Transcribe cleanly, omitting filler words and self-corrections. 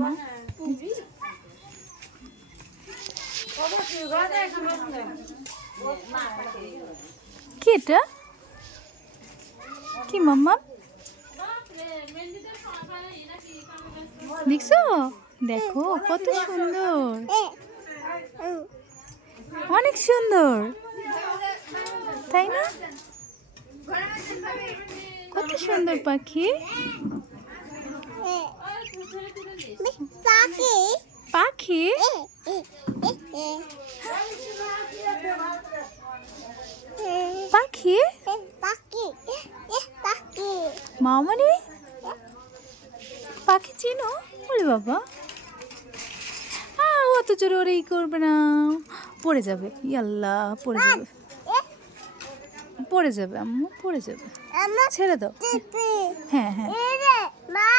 মা কি এটা? কি মাম্মা দেখছো? দেখো কত সুন্দর, অনেক সুন্দর, তাই না? কত সুন্দর পাখি। পাখি পাখি মামনি পাখি চিনো? ওরে বাবা, অত জোরে ওরে ই করবে না, পড়ে যাবে। ইয়াল্লা, পড়ে যাবে, পড়ে যাবে আম্মু, পড়ে যাবে, ছেড়ে দাও। হ্যাঁ হ্যাঁ।